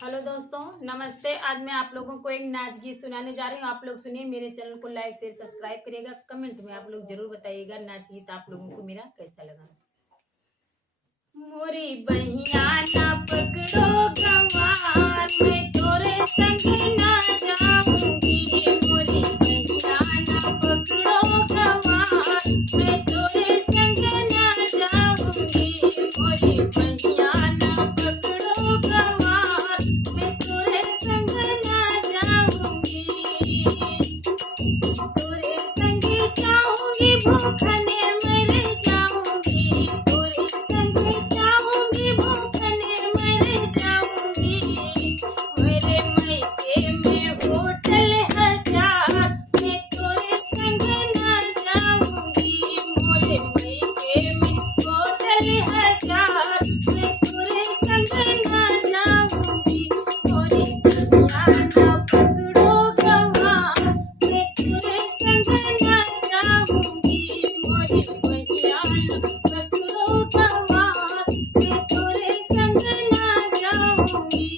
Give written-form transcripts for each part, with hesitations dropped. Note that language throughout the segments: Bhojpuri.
हेलो दोस्तों, नमस्ते। आज मैं आप लोगों को एक नाच गीत सुनाने जा रही हूँ। आप लोग सुनिए, मेरे चैनल को लाइक शेयर सब्सक्राइब करिएगा। कमेंट में आप लोग जरूर बताइएगा नाच गीत आप लोगों को मेरा कैसा लगा। मोरी बहिया ना पकड़ो गंवार, मैं तोरे संग ना जाऊंगी। मोरी बहिया ना पकड़ो गंवार, मैं तोरे संग ना जाऊंगी। मोरी बहिया ना पकड़ो गंवार, मैं तोरे संग ना जाऊंगी। तोरे संग जाऊंगी, भूखने मर जाऊंगी। तोरे संग जाऊंगी, भूखने मर जाऊंगी। मेरे मैके में होटल हजार, मैं तोरे संग ना जाऊंगी। मोरे मैके में होटल हजार, मैं तोरे संग ना जाऊंगी। मोरी बहिया ना पकड़ो गंवार, मैं तोरे संग ना जाऊंगी। मोरी बहिया ना पकड़ो गंवार, मैं तोरे संग ना जाऊंगी।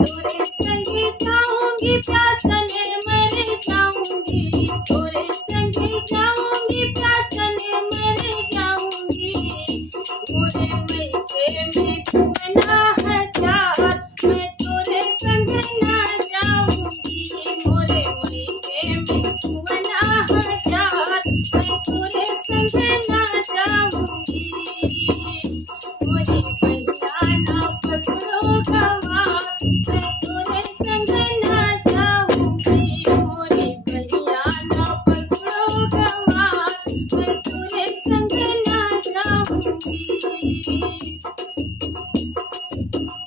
तोरे संग जाऊंगी, प्यासने मर जाऊंगी। तोरे संग जाऊंगी, प्यासने मर जाऊंगी। मोरे मैके में कुआं हजार, मैं तोरे संग ना जाऊंगी। मोरे मैके में कुआं हजार, मैं तोरे संग ना जाऊंगी। मोरी बहिया ना पकड़ो गंवार, मैं तोरे संग ना जाऊंगी। मोरी बहिया ना पकड़ो गंवार, मैं तोरे संग ना जाऊंगी।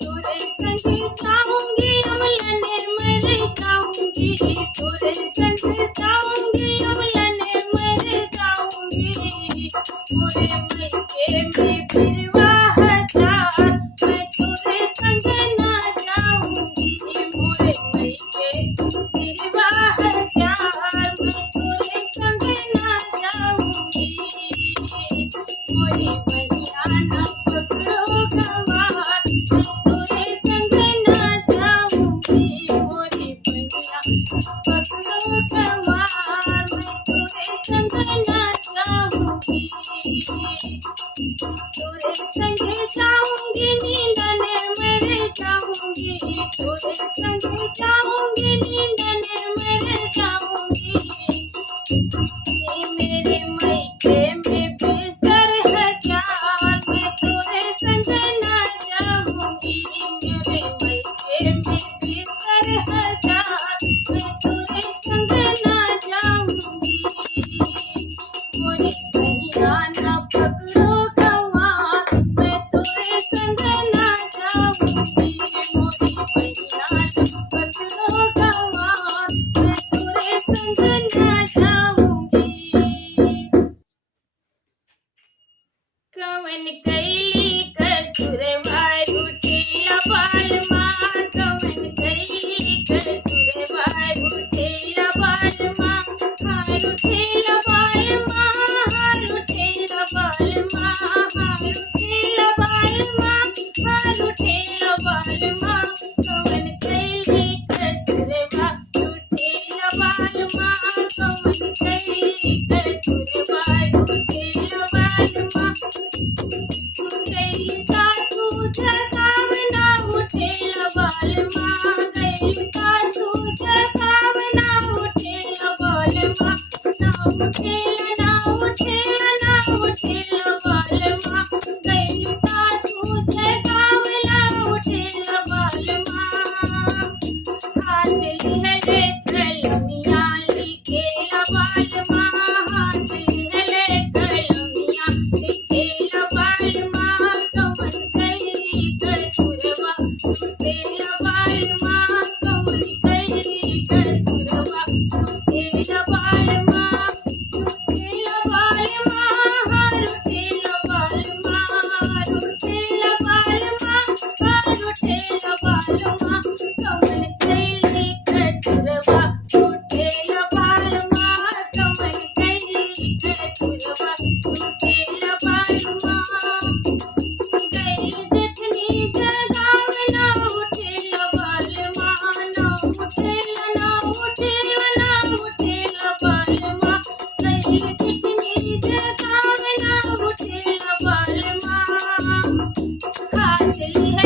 तोरे संग जाऊंगी, अमलने मर जाऊंगी। तोरे संग जाऊंगी, अमलने मर जाऊंगी। मोरे मैके में फिरवा हजार, मैं तोरे संग ना जाऊंगी। मोरे मैके फिरवा हजार, मैं तोरे संग ना जाऊंगी। मोरी बहिया ना पकड़ो गंवार, मैं तोरे संग ना जाऊंगी। मोरी बहिया पकड़ो गंवार, मैं तोरे संग ना जाऊंगी। तोरे संग जाऊंगी, नींदने मर जाऊंगी। तोरे संग जाऊंगी, नींदने मर जाऊंगी। मेरे मैके में बिस्तर हजार, मैं तोरे संग ना जाऊंगी। मेरे मैके में बिस्तर हजार, मैं तोरे संग ना जाऊंगी। मोरी बहिया ना पकड़ो गंवार, मैं तोरे संग ना जाऊंगी। मोरी बहिया ना पकड़ो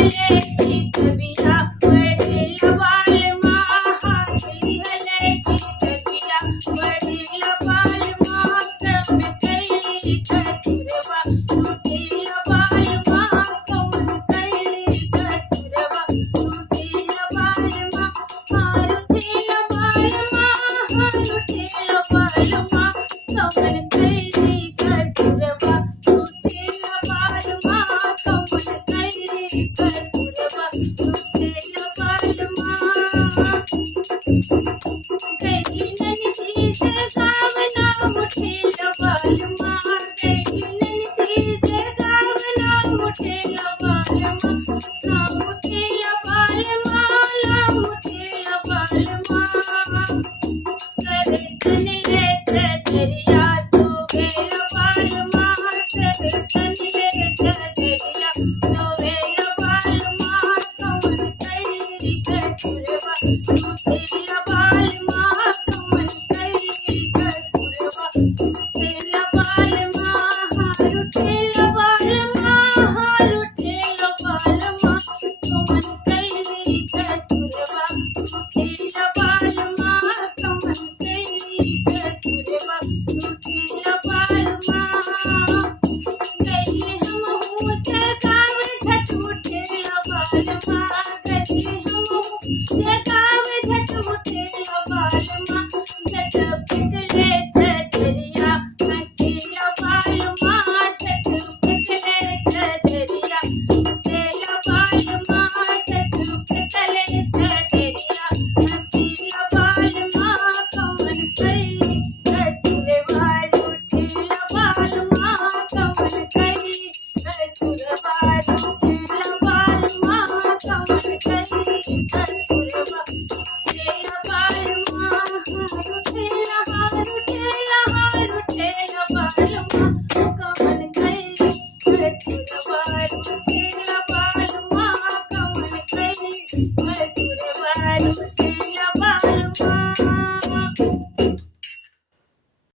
मिलेगी कभी